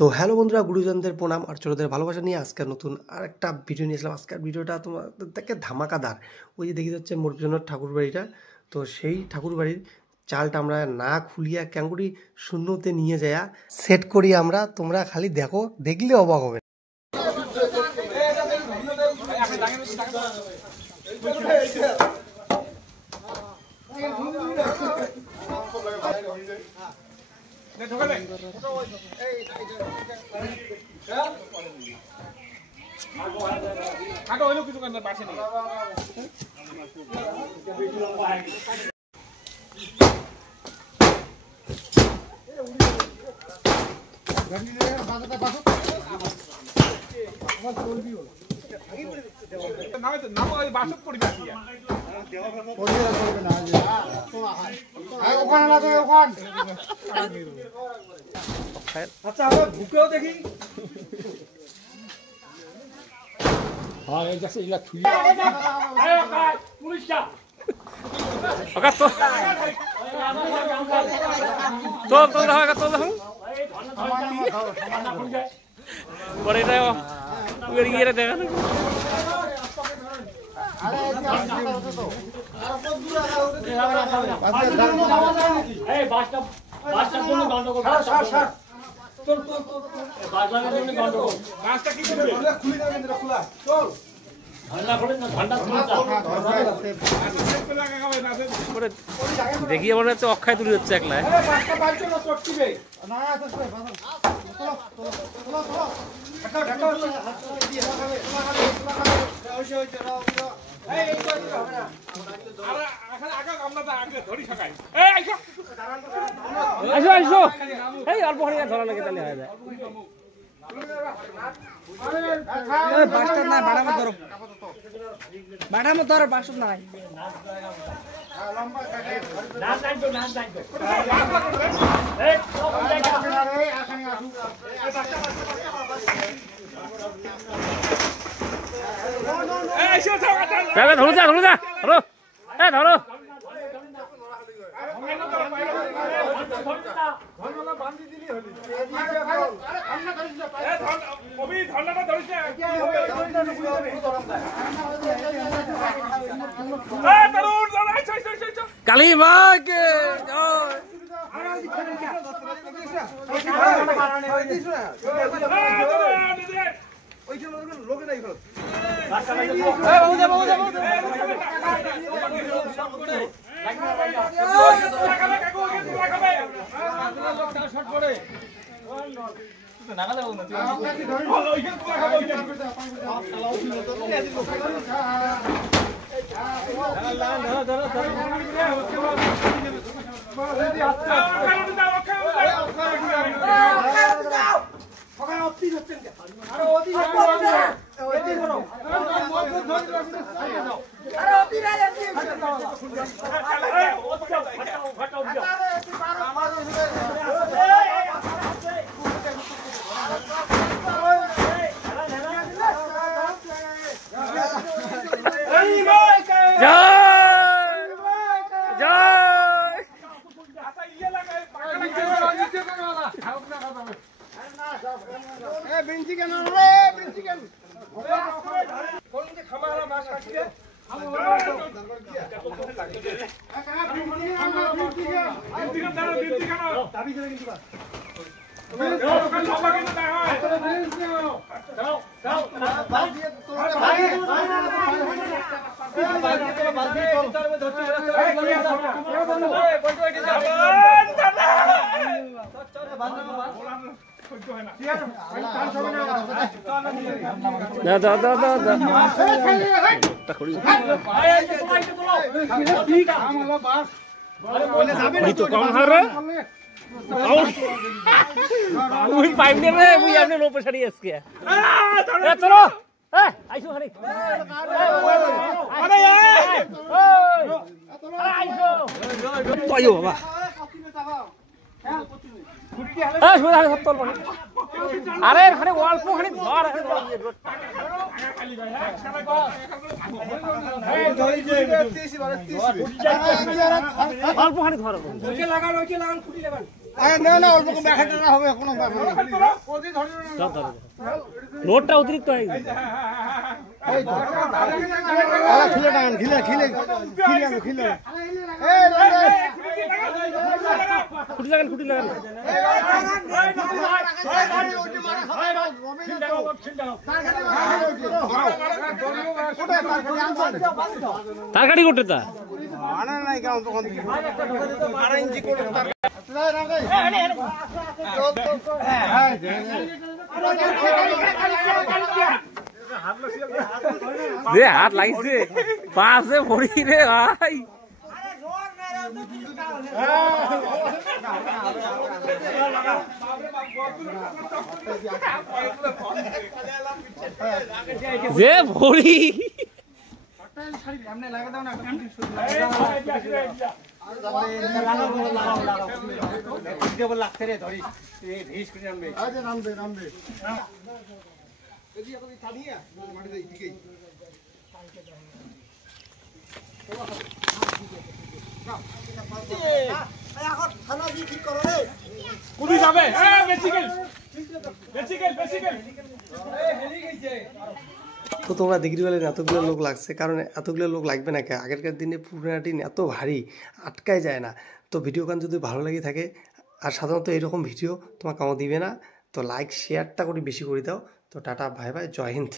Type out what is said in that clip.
তো হ্যালো বন্ধুরা, গুরুজনদের প্রণাম আর ছোটদের ভালোবাসা নিয়ে আজকের নতুন আরেকটা ভিডিও নিয়ে আসলাম। আজকের ভিডিওটা তোমাদেরকে ধামাকাদার। ওই যে দেখি যাচ্ছে মোর পিছনের ঠাকুর বাড়িটা, তো সেই ঠাকুর বাড়ির চালটা আমরা না খুলিয়া ক্যাঙ্গুরি শূন্যতে নিয়ে যাইয়া সেট করি আমরা। তোমরা খালি দেখো, দেখলে অবাক হবে। আচ্ছা আমরা ঢুকেও দেখি। হ্যাঁ এই দেখো ইলা খুই আরে কাই পুলিশটা ওকা তো তো দেখা তো দেখো পরে এটা উড়ে গিয়ে দেখা আরে এই বাসটা জন্য গন্ডগোল ছাড় চল বাসটার জন্য গন্ডগোল গাছটা কি করবে খুলে দেবেন এটা খোলা চল ঠান্ডা করে না ঠান্ডা করে দেখি মনে হচ্ছে অক্ষয় তুলি হচ্ছে একলা বাসটা বাইর চলো চটকিবে না আসবে বাসা চলো ঢাকা এই হবে না আরে এখন আগে আমরা তো আগে ধরি থাকাই এই আইসো এই অল্প খানি ধরা লাগে তাহলে হয়ে যায় আরে বাসটা না বাড়ামো ধরো বাস নাই লম্বা নাম দাইতো এই আরে আখানি আসু এই বাসটা এই আইসো ধরো যা ধরো এই ধরো কালী মাকে পাইপ নিয়ে মুই আপনি লো পয়সারি আজকে চলো আইসো খালি আইসো বাবা আরে এখানে অল্প খানি ধর অল্প খানি ধর লাগান খুঁটি লাগান লোডটা অতিরিক্ত হয়ে গেছে। খুঁটি লাগান, খুঁটি লাগান। তার গাড়ি করতে তা যে হাত লাগছে পাশে পড়ি রে ভাই। যে ভরি পুলিশ যাবে। তো তোমরা দেখতে পেলে এতগুলো লোক লাগছে, কারণ এতগুলো লোক লাগবে না কে, আগেরকার দিনে পুরোনো টিন এত ভারী আটকায় যায় না। তো ভিডিও গান যদি ভালো লাগে থাকে, আর সাধারণত এরকম ভিডিও তোমার কামো দিবে না, তো লাইক শেয়ারটা করে বেশি করে দাও। তো টাটা, ভাই ভাই, জয় হিন্দ।